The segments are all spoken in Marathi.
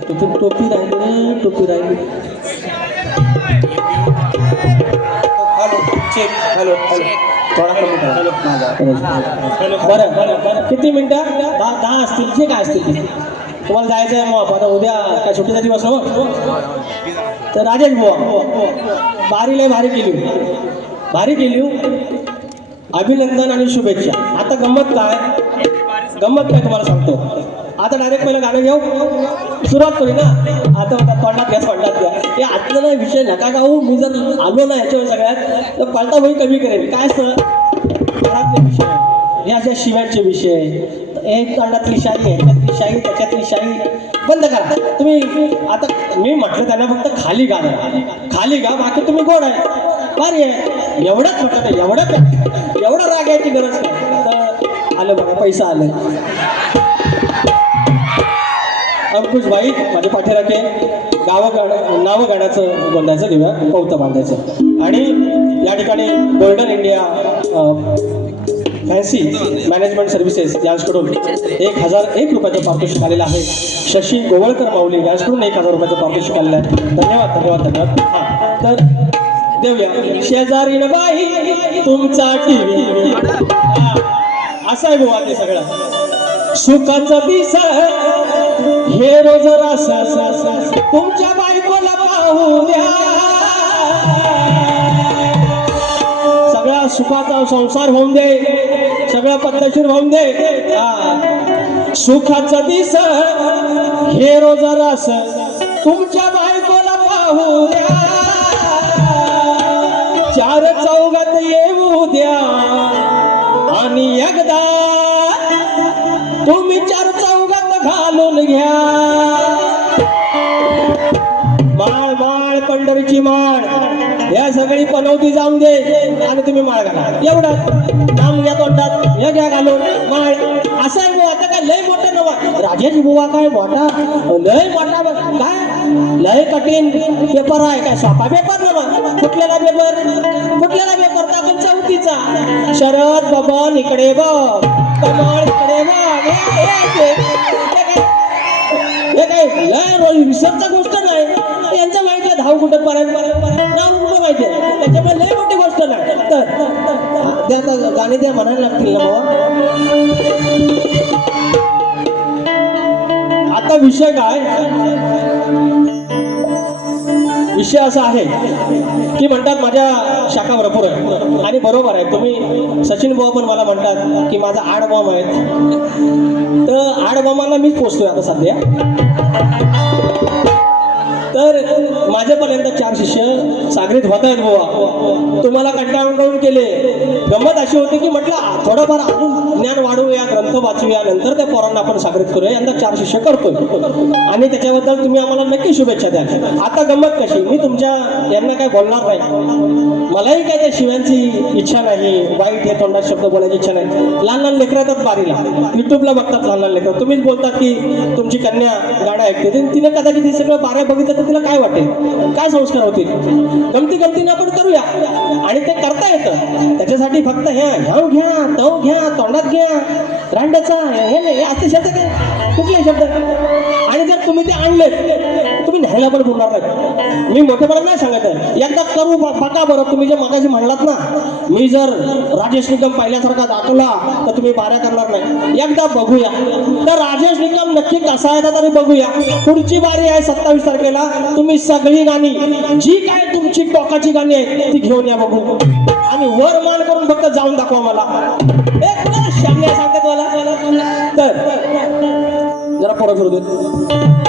टोपी टोपी राहिली रे टोपी राहिली हॅलो चेक हॅलो हॅलो थोडा कमी करा हॅलो बरं बरं किती मिनिटं दहा दहा असतील जे काय असतील तुम्हाला जायचं आहे मग आता उद्या काय सुट्टीचा दिवस हो तर राजेश बुवा बारी लय भारी केली भारी केली अभिनंदन आणि शुभेच्छा आता गंमत काय गंमत काय तुम्हाला सांगतो आता डायरेक्ट पहिलं गाणं घेऊ. सुरुवात करू ना. आता होता तोंडात घ्या तोंडात घ्या हे आतलं नाही विषय नका गाऊ मी जर आलो ना याच्यावर सगळ्यात तर पलटा होई कमी करेल. काय असतं? विषय. हे अशा शिव्यांचे विषय. एक तोंडातली शाही ह्याच्यातली शाही त्याच्यातली शाही बंद करा. तुम्ही आता मी म्हटलं त्यांना फक्त खाली गा खाली गा बाकी तुम्ही गोड आहे. भारी आहे. एवढंच म्हटलं ते एवढं एवढं राग यायची गरज नाही. तर आलं बघा पैसा आलं. अंकुश भाई माझ्या पाठीराखे गावं गाणं नावं गाण्याचं बोलायचं किंवा कौतं बांधायचं. आणि या ठिकाणी golden India fancy management services यांच्याकडून एक हजार एक रुपयाचं पारितोषिक आलेलं आहे. शशी गोवळकर माऊली यांच्याकडून एक हजार रुपयाचं पारितोषिक आलेलं आहे. धन्यवाद धन्यवाद धन्यवाद. हां तर देऊया. शेजारी बाई तुमचा टीव्ही. असं आहे गोवा ते सगळं. सुखाचं दिस हे रोज रस तुमच्या बायकोला पाहू द्या. सगळ्या सुखाचा संसार होऊन दे सगळ्या पद्धतशीर होऊन दे. हा. दिस हे रोज रस तुमच्या बायकोला पाहू द्या. चार पंढरीची माळ या सगळी पनवती जाऊन दे आणि तुम्ही माळ घाला एवढा नाम घ्या तोंडात हे घ्या घालून माळ असा आहे आता काय लय मोठा नवा राजेश बुवा काय मोठा लय मोठा काय लय कठीण पेपर आहे काय सोपा पेपर नवा कुठल्याला पेपर कुठल्याला पेपर टाकून चौथीचा शरद बबन इकडे बघ कमळ इकडे बघ हे- काय? लय रोज विसरता गोष्ट नाही यांचं माहिती धाव कुठं पर्यंत नाव कुठं माहिती त्याच्यामुळे लय मोठी गोष्ट नाही. तर त्या आता गाणे त्या म्हणायला लागतील ना बाबा? आता विषय काय? विषय असा आहे की म्हणतात माझ्या शाखा भरपूर आहे आणि बरोबर आहे. तुम्ही सचिन भाऊ पण मला म्हणतात की माझा आड बॉम्ब आहे तर आड बॉम्बाला मीच पोचतोय आता सध्या. तर माझ्यापर्यंत चार शिष्य सागरीत होत आहेत बोवा. तुम्हाला कंटाळून करून केले. गंमत अशी होती की म्हटलं थोडंफार अजून ज्ञान वाढवूया ग्रंथ वाचूया नंतर त्या पोरांना आपण सागरीत करूया यंदा चार शिष्य करतोय. आणि त्याच्याबद्दल तुम्ही आम्हाला नक्की शुभेच्छा द्या. आता गंमत कशी? मी तुमच्या यांना काय बोलणार नाही. मलाही काय त्या शिव्यांची इच्छा नाही वाईट हे तोंडात शब्द बोलायची इच्छा नाही. लहान लहान लेकरं येतात बारीला युट्यूबला बघतात लहान लहान लेकरं. तुम्हीच बोलतात की तुमची कन्या गाणं ऐकते. तिने कदाचित हे सगळं बाऱ्या बघितलं तर तिला काय वाटेल? काय संस्कार होतील? गमती गमतीने आपण करूया. आणि ते करता येतं. त्याच्यासाठी फक्त ह्या ह्याव घ्या तव घ्या तोंडात घ्या. रांड्याचा हे नाही हे असे शब्द काय कुठले शब्द? आणि जर तुम्ही ते आणले तुम्ही न्यायला पण बोलणार नाही. मी मोठेपणा नाही सांगत आहे. एकदा करू बघा बरं तुम्ही जे मगाशी म्हणलात ना मी जर राजेश निकम पहिल्यासारखा दाखवला तर तुम्ही बाऱ्या करणार नाही. एकदा बघूया. तर राजेश निकम नक्की कसा आहे आणि बघूया. पुढची बारी आहे सत्तावीस तारखेला. तुम्ही सगळी गाणी जी काय तुमची टोकाची गाणी आहेत ती घेऊन या बघू आणि वर मान करून फक्त जाऊन दाखवा मला. एक सांगतात मला. तर जरा पुढे फिरू देत.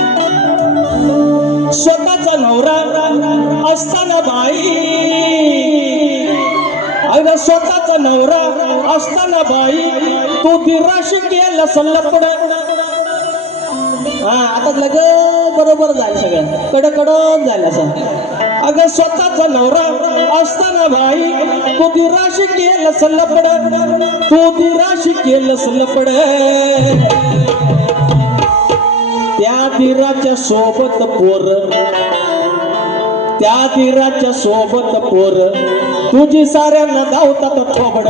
स्वतःचा नवरा असताना बाई. अगं स्वतःचा नवरा असताना बाई. तू दिराशी केला सल्ला पुढे. हा आता लग बरोबर झालं सगळं. कड कडक जाईल असं. अगं स्वतःचा नवरा असताना बाई. तू दिराशी केलं सल्लपड तू दिराशी केलं सल्लपड त्या सोबत पोर. त्या दिराच्या सोबत पोर. तुझी साऱ्यांना धावतात ठोबड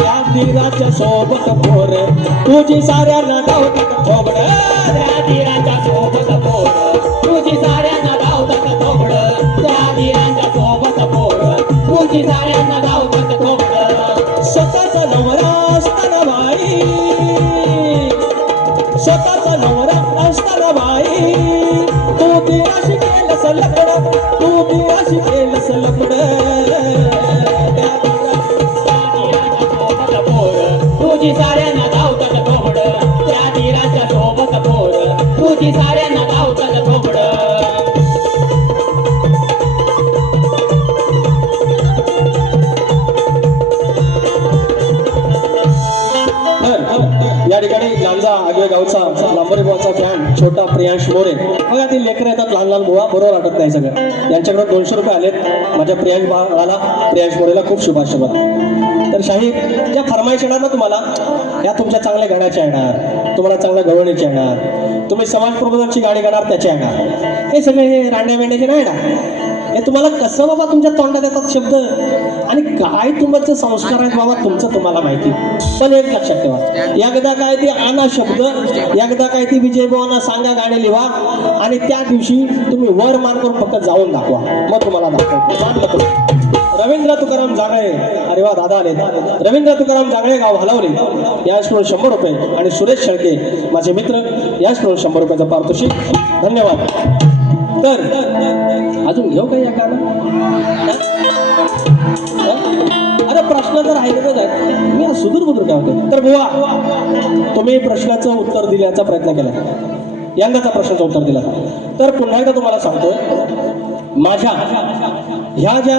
त्या दिराच्या सोबत पोर. तुझी साऱ्यांना धावतात ठोबड त्या धीराच्या सोबत पोर. तुझी साऱ्यांना लांजा गावचा लांबरे बुवाचा फॅन छोटा प्रियांश मोरे. बघा ते लेकर येतात लहान लहान बुवा बरोबर वाटत नाही सगळं. यांच्याकडे दोनशे रुपये आलेत. माझ्या प्रियांश बाळाला प्रियांश मोरेला खूप शुभाशुभात तर शाही ज्या फरमाईश येणार ना तुम्हाला? या तुमच्या चांगल्या गाण्याच्या येणार. तुम्हाला चांगल्या गवळणीच्या येणार. तुम्ही समाज प्रबोधनची गाणी गाणार त्याच्या येणार. हे सगळे हे रांड्या मेंढ्याचे नाही येणार हे तुम्हाला कसं बाबा तुमच्या तोंडात येतात शब्द? आणि काय तुमचे संस्कार आहेत बाबा तुमचं तुम्हाला माहिती. पण एक लक्षात ठेवा. एकदा काय ते आना शब्द एकदा काय ती विजय भावांना सांगा गाणे लिहा आणि त्या दिवशी तुम्ही वर मान करून फक्त जाऊन दाखवा. मग तुम्हाला दाखवा रवींद्र तुकाराम जागळे. अरे वा दादा आले रवींद्र तुकाराम जागळे गाव हलवले. याच शंभर रुपये आणि सुरेश शेळके माझे मित्र याच शंभर रुपयाचं पारितोषिक. धन्यवाद. तर अजून घेऊ का या गाणं अरे प्रश्न तर ऐकतच मी सुदूर बुदूर काय होते तर बुवा तुम्ही प्रश्नाचं उत्तर दिल्याचा प्रयत्न केला. यंदाचा प्रश्नाचं उत्तर दिला. तर पुन्हा एकदा तुम्हाला सांगतो माझ्या ह्या ज्या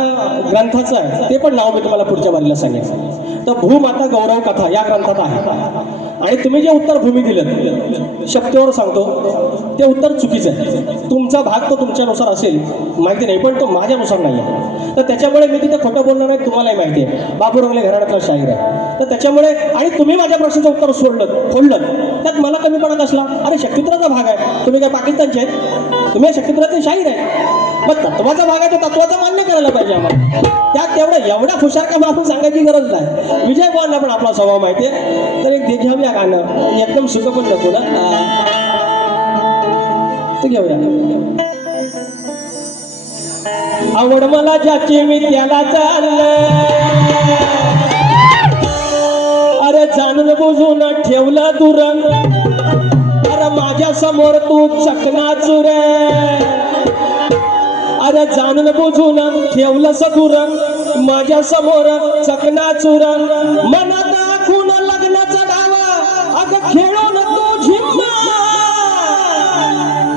ग्रंथाचं आहे ते पण नाव मी तुम्हाला पुढच्या बारीला सांगेन. तर भूमाता गौरव कथा या ग्रंथात आहे. आणि तुम्ही जे उत्तर भूमी दिलं शक्तीवर सांगतो ते उत्तर चुकीचं आहे. तुमचा भाग तो तुमच्यानुसार असेल माहिती नाही पण तो माझ्यानुसार नाही आहे तर त्याच्यामुळे मी तिथे खोटं बोलणार नाही तुम्हालाही माहिती आहे. बाबू रंगले घराण्यातला शाहीर आहे. तर त्याच्यामुळे आणि तुम्ही माझ्या प्रश्नाचं उत्तर सोडलं फोडलं. त्यात मला कमीपणा कसला अरे शक्तित्राचा भाग आहे. तुम्ही काय पाकिस्तानचे आहेत? तुम्ही या शक्तित्राचे शाहीर आहे. मग तत्वाचा भाग आहे तो तत्वाचा मान्य करायला पाहिजे आम्हाला. त्यात तेवढं एवढा हुशार का मागून सांगायची गरज नाही. विजय पवारला पण आपला स्वभाव माहिती आहे तर एक दे घेऊया गाणं. एकदम सुख पण नको ना. ते घेऊया. आवड मला ज्याची मी त्याला चाललं. जाणून बुजून ठेवला दुरंग. अरे माझ्यासमोर तू चकना चुरे. अरे जाणून बुजून ठेवलं सदुरंग माझ्यासमोर चकना चुरंग. मनात खून लग्नाचा डावा अग खेळून तू झिम्मा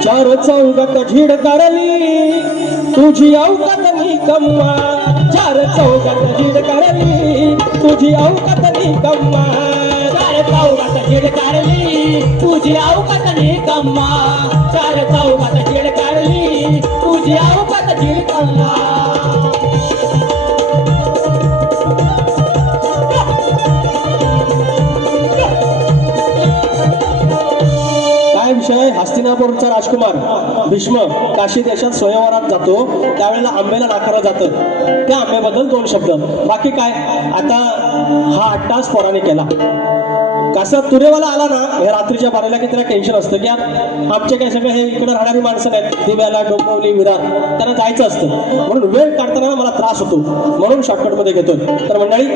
चार चौघात झिड करली तुझी अवकात निकम्मा चार चौघात झिड करली तुझी अवकात निकम्मा तुझी अवकात चार तुझी अवकात काय विषय हस्तिनापूरचा राजकुमार भीष्म काशी देशात स्वयंवरात जातो. त्यावेळेला आंबेला नाकारलं जातं. त्या आंब्याबद्दल दोन शब्द. बाकी काय? आता हा अट्टास पोराने केला. कसं तुरेवाला आला ना हे रात्रीच्या बाराला की त्याला टेन्शन असतं की आमचे काय सगळे हे इकडे राहणारी माणसं नाहीत. दिव्याला डोंबवली विरार त्यांना जायचं असतं. म्हणून वेळ काढताना मला त्रास होतो. म्हणून शॉर्टकटमध्ये घेतोय. तर मंडळी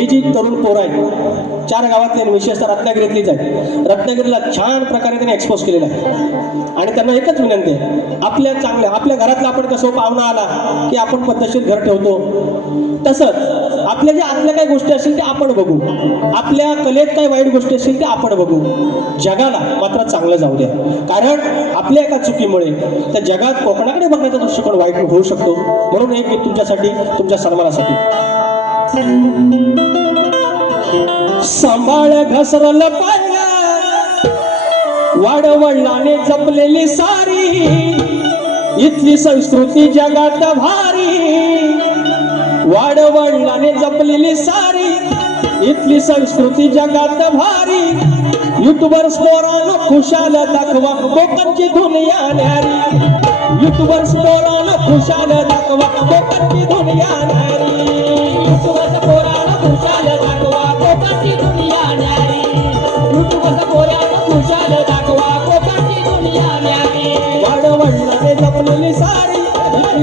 ही जी तरुण पोरं आहेत चार गावातले आणि विशेषतः रत्नागिरीतलीच आहे रत्नागिरीला छान प्रकारे त्यांनी एक्सपोज केलेला आहे. आणि त्यांना एकच विनंती आहे आपल्या चांगल्या आपल्या घरातला आपण कसं पाहुणा आला की आपण पद्धतशीर घर ठेवतो? तसंच आपल्या ज्या आतल्या काही गोष्टी असतील त्या आपण बघू. आपल्या कलेत काही वाईट गोष्टी असतील त्या आपण बघू. जगाला मात्र चांगलं जाऊ द्या कारण आपल्या एका चुकीमुळे त्या जगात कोकणाकडे बघण्याचा दृष्टिकोन वाईट होऊ शकतो. म्हणून एक मी तुमच्यासाठी तुमच्या सन्मानासाठी. सांभाळ घसरलं पाय वाडवडिलाने जपलेली सारी. इथली संस्कृती जगात भारी. वाडवडिलाने जपलेली सारी. इथली संस्कृती जगात भारी. युट्यूबर स्टोरानं खुशाल दाखवा. कोकणची दुनिया न्यारी. युट्यूबर स्टोरानं खुशाल दाखवा. कोकणची दुनिया न्यारी.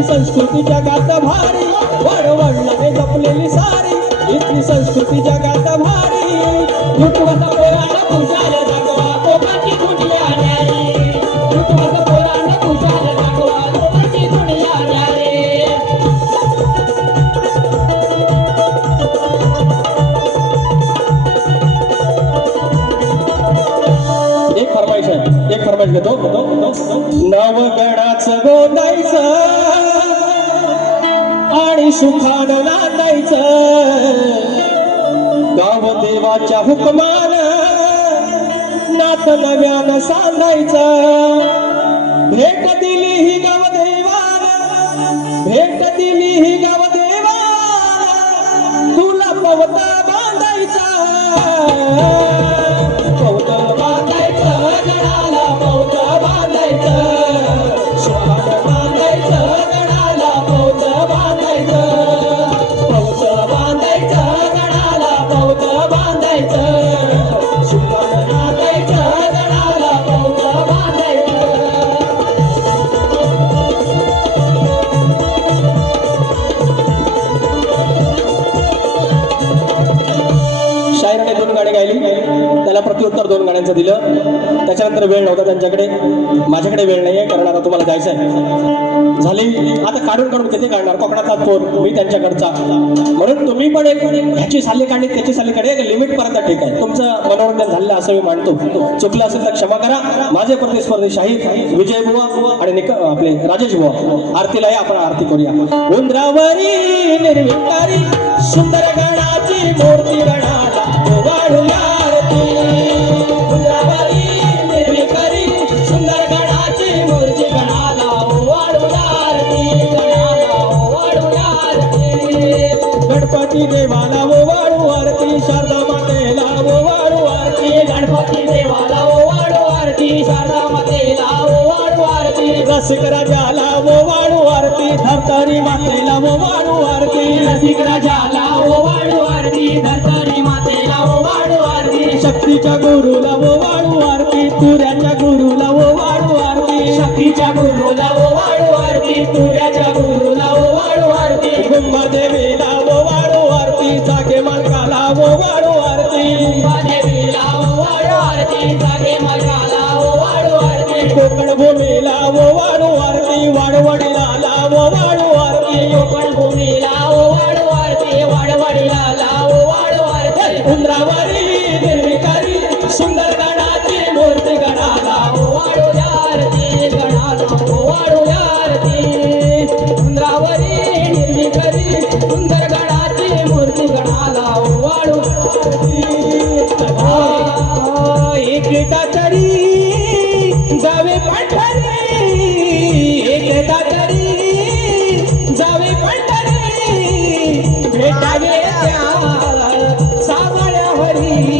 संस्कृती जगात भारी वडवडला जपलेली सारी. इथली संस्कृती जगात सुखानं नांदायचं गाव देवाच्या हुकमान नात नव्यानं सांगायचं. भेट माझ्याकडे माझ्याकडे वेळ नाही आहे कारण आता तुम्हाला जायचं आहे झाली? आता काढून काढून किती काढणार? कोकणातला फोन मी त्यांच्याकडचा. म्हणून तुम्ही पण एक ह्याची साली काढली त्याची साली काढली एक लिमिट पर्यंत ठीक आहे. तुमचं मनोरंजन झालेलं असं मी मानतो. चुकलं असेल तर क्षमा करा. माझे प्रतिस्पर्धी शाहीद विजय बुवा आणि निक आपले राजेश बुवा. आरतीला या आपण आरती करूया. उंदरावरी निर्विकारी सुंदर गणाची मूर्ती गणाला गणपती देवाला वो वाढू आरती शारदा मातेला वो वाढू आरती गणपती देवाला ओवाळू आरती शारदा मातेला ओवाळू आरती रसिक राजाला वो वाढू आरती धरतरी मातेला वो वाढू आरती रसिक राजाला ओवाळू आरती धरतरी मातेला ओवाळू आरती शक्तीच्या गुरुला वो वाढू आरती तुऱ्याच्या गुरुला वो वाढू आरती शक्तीच्या गुरुला ओवाळू आरती तुऱ्याच्या गुरुला ओवाळू आरती पंढरी भेटावे त्या सावळ्या हरी